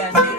Yeah.